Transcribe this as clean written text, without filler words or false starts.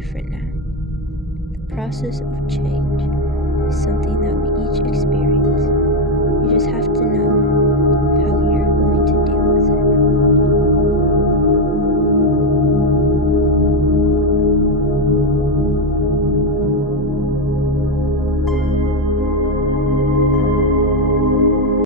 different now. The process of change is something that we each experience. You just have to know how